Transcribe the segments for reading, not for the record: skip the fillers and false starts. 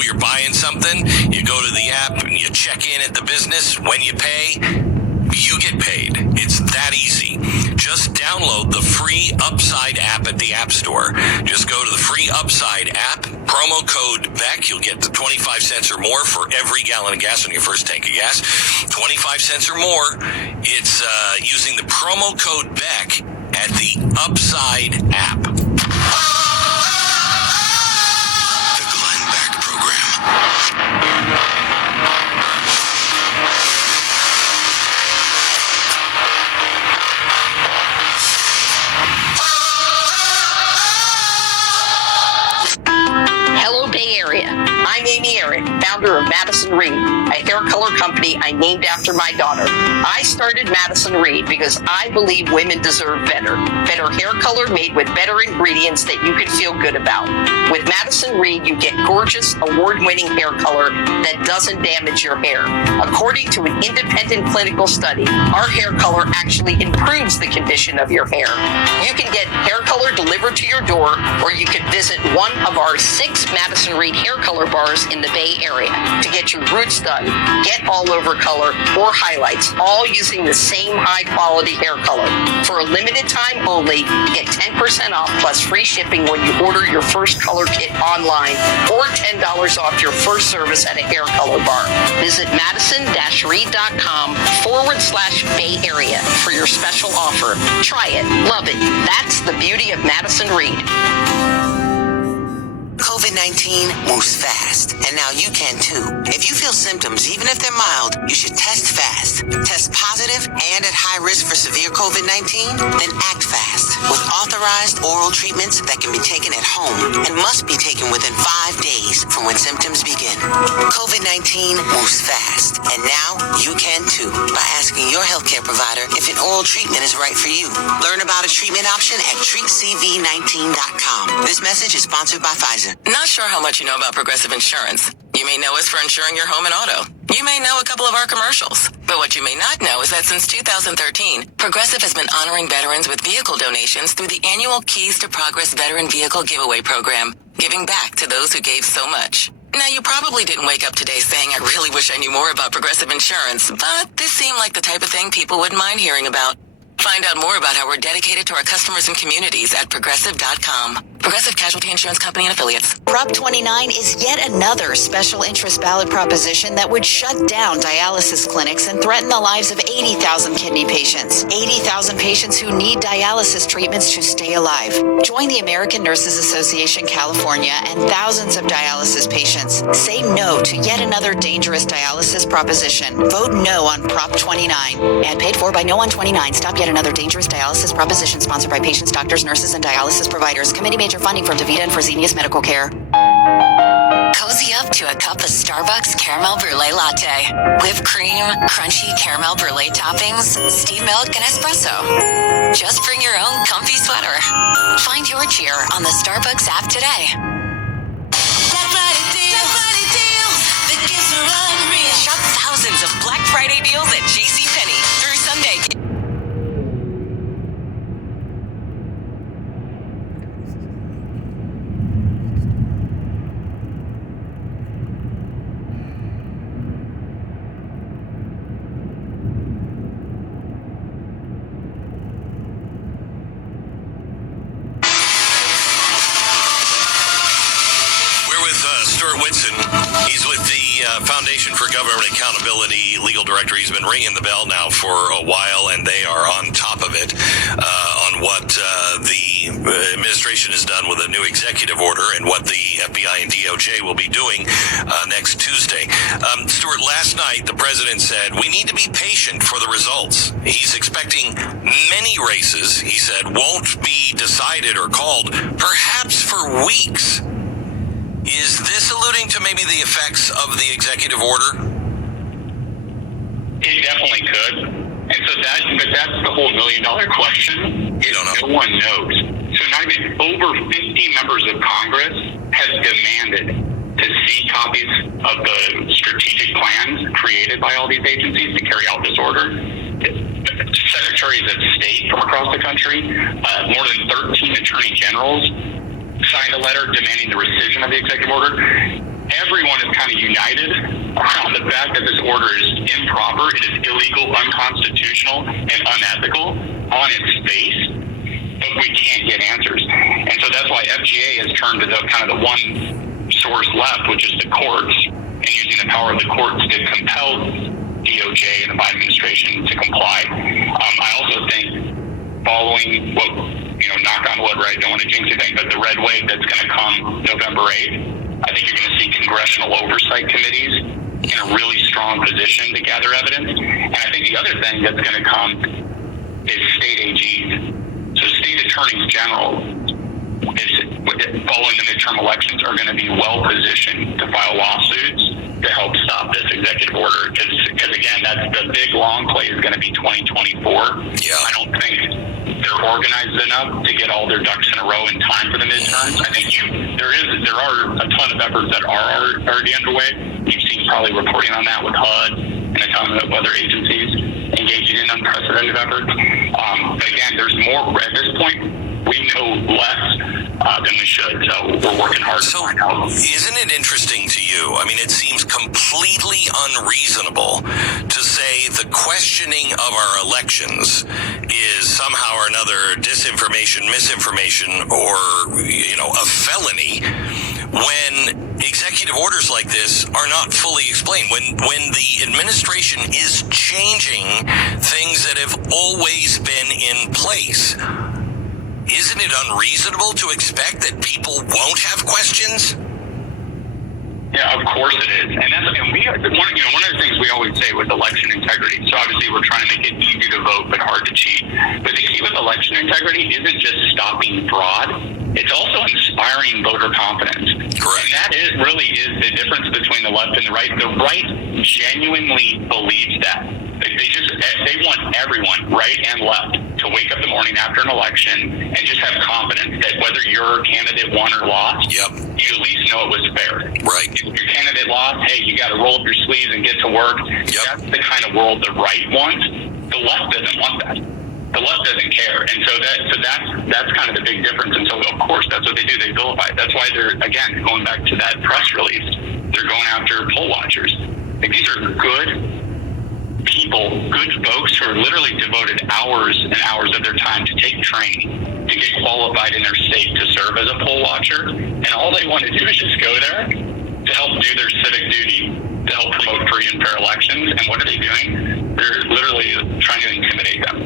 know you're buying something, you go to the app and you check in at the business. When you pay, you get paid. It's that easy. Just download the free Upside app at the App Store. Just go to the free Upside app, promo code BECK. You'll get the 25 cents or more for every gallon of gas on your first tank of gas. 25 cents or more. It's using the promo code BECK at the Upside app. The Glenn Beck Program. I'm Amy Eric, founder of Madison Reed, a hair color company I named after my daughter. I started Madison Reed because I believe women deserve better. Better hair color made with better ingredients that you can feel good about. With Madison Reed, you get gorgeous, award-winning hair color that doesn't damage your hair. According to an independent clinical study, our hair color actually improves the condition of your hair. You can get hair color delivered to your door, or you can visit one of our 6 Madison Reed hair color bars in the Bay Area to get your roots done, get all over color, or highlights, all using the same high quality hair color. For a limited time only, get 10% off plus free shipping when you order your first color kit online, or $10 off your first service at a hair color bar. Visit madison-reed.com/Bay Area for your special offer. Try it, love it. That's the beauty of Madison Reed. COVID-19 moves fast, and now you can too. If you feel symptoms, even if they're mild, you should test fast. Test positive and at high risk for severe COVID-19? Then act fast with authorized oral treatments that can be taken at home and must be taken within 5 days from when symptoms begin. COVID-19 moves fast, and now you can too by asking your healthcare provider if an oral treatment is right for you. Learn about a treatment option at treatcv19.com. This message is sponsored by Pfizer. Not sure how much you know about Progressive Insurance. You may know us for insuring your home and auto. You may know a couple of our commercials. But what you may not know is that since 2013, Progressive has been honoring veterans with vehicle donations through the annual Keys to Progress Veteran Vehicle Giveaway Program, giving back to those who gave so much. Now, you probably didn't wake up today saying, I really wish I knew more about Progressive Insurance, but this seemed like the type of thing people wouldn't mind hearing about. Find out more about how we're dedicated to our customers and communities at Progressive.com. Progressive Casualty Insurance Company and Affiliates. Prop 29 is yet another special interest ballot proposition that would shut down dialysis clinics and threaten the lives of 80,000 kidney patients. 80,000 patients who need dialysis treatments to stay alive. Join the American Nurses Association California and thousands of dialysis patients. Say no to yet another dangerous dialysis proposition. Vote no on Prop 29. And paid for by No on 29. Stop yet another dangerous dialysis proposition, sponsored by patients, doctors, nurses, and dialysis providers. Committee major funding from DaVita and Fresenius Medical Care. Cozy up to a cup of Starbucks Caramel Brulee Latte. Whipped cream, crunchy caramel brulee toppings, steamed milk, and espresso. Just bring your own comfy sweater. Find your cheer on the Starbucks app today. Black Friday deals. The gifts are unreal. Shop thousands of Black Friday deals at JCPenney through Sunday. Foundation for Government Accountability legal director. He's been ringing the bell now for a while, and they are on top of it on what the administration has done with a new executive order and what the FBI and DOJ will be doing next Tuesday. Stuart, last night the president said we need to be patient for the results. He's expecting many races, he said, won't be decided or called perhaps for weeks. Is this alluding to maybe the effects of the executive order? It definitely could. And so that's the whole $1 million question. You don't know. No one knows. So not even over 50 members of Congress have demanded to see copies of the strategic plans created by all these agencies to carry out this order. Secretaries of state from across the country, more than 13 attorney generals signed a letter demanding the rescission of the executive order. Everyone kind of united around the fact that this order is improper, it is illegal, unconstitutional, and unethical on its face, but we can't get answers. And so that's why FGA has turned to the kind of the one source left, which is the courts, and using the power of the courts to compel DOJ and the Biden administration to comply. I also think following what, knock on wood, right, don't want to jinx anything, but the red wave that's going to come November 8th, I think you're going to see congressional oversight committees in a really strong position to gather evidence. And I think the other thing that's going to come is state AGs. So state attorneys general, following the midterm elections, are going to be well positioned to file lawsuits to help stop this executive order. Because again, that's the big long play is going to be 2024. Yeah. I don't think they're organized enough to get all their ducks in a row in time for the midterms. I think there are a ton of efforts that are already underway. You've seen probably reporting on that with HUD and a ton of other agencies engaging in unprecedented efforts. But again, there's more at this point. We know less than we should, so we're working hard to find out. Isn't it interesting to you? I mean, it seems completely unreasonable to say the questioning of our elections is somehow or another disinformation, misinformation, or, a felony when executive orders like this are not fully explained. When the administration is changing things that have always been in place. Isn't it unreasonable to expect that people won't have questions? Yeah, of course it is. And one of the things we always say with election integrity, so obviously we're trying to make it easy to vote but hard to cheat. But the key with election integrity isn't just stopping fraud, it's also inspiring voter confidence. Correct. And that really is the difference between the left and the right. The right genuinely believes that. They want everyone, right and left, to wake up the morning after an election and just have confidence that whether your candidate won or lost, Yep. you at least know it was fair. Right. If your candidate lost, hey, you got to roll up your sleeves and get to work. Yep. That's the kind of world the right wants. The left doesn't want that. The left doesn't care. And so that's kind of the big difference. And so, of course, that's what they do. They vilify it. That's why they're, again, going back to that press release, they're going after poll watchers. Like, these are good people, good folks who are literally devoted hours and hours of their time to take training, to get qualified in their state to serve as a poll watcher. And all they want to do is just go there to help do their civic duty, to help promote free and fair elections. And what are they doing? They're literally trying to intimidate them.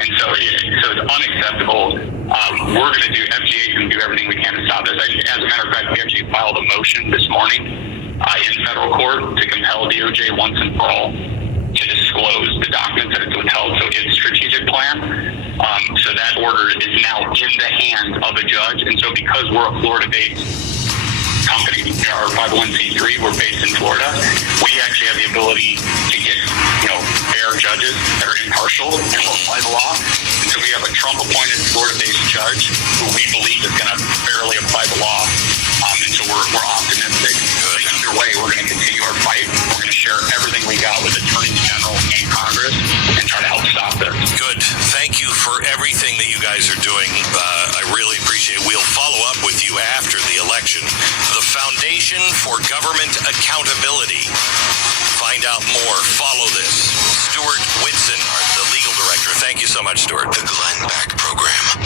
And so it's unacceptable. FGA is going to do everything we can to stop this. As a matter of fact, we actually filed a motion this morning in federal court to compel DOJ once and for all to disclose the documents that it's withheld, so its strategic plan. So that order is now in the hands of a judge. And so because we're a Florida-based company, our 501c3, we're based in Florida, we actually have the ability to get, fair judges that are impartial and will apply the law. And so we have a Trump-appointed Florida-based judge who we believe is going to fairly apply the law. And so we're optimistic. But either way, we're going to continue our fight. We're going to share everything we got with attorneys general and Congress and try to help stop this. Good. Thank you for everything that you guys are doing. I really appreciate it. We'll follow up with you after the election. The Foundation for Government Accountability. Find out more. Follow this. Stuart Whitson, the legal director. Thank you so much, Stuart. The Glenn Beck Program.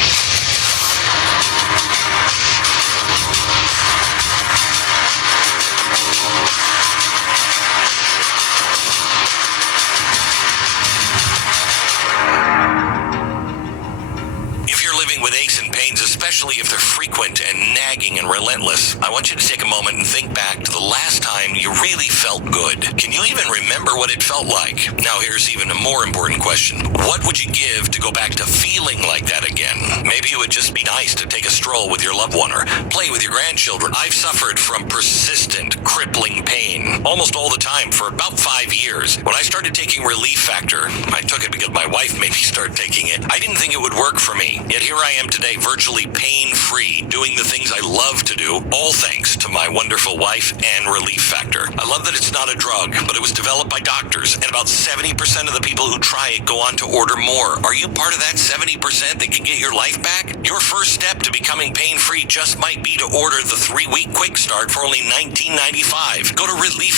With aches and pains, especially if they're frequent and nagging and relentless, I want you to take a moment and think back to the last time you really felt good. Can you even remember what it felt like? Now here's even a more important question. What would you give to go back to feeling like that again? Maybe it would just be nice to take a stroll with your loved one or play with your grandchildren. I've suffered from persistent, crippling pain almost all the time for about 5 years. When I started taking Relief Factor, I took it because my wife made me start taking it. I didn't think it would work for me, yet here I am today, virtually pain-free, doing the things I love love to do, all thanks to my wonderful wife and Relief Factor. I love that it's not a drug, but it was developed by doctors, and about 70% of the people who try it go on to order more. Are you part of that 70% that can get your life back? Your first step to becoming pain-free just might be to order the 3-week quick start for only $19.95. Go to Relief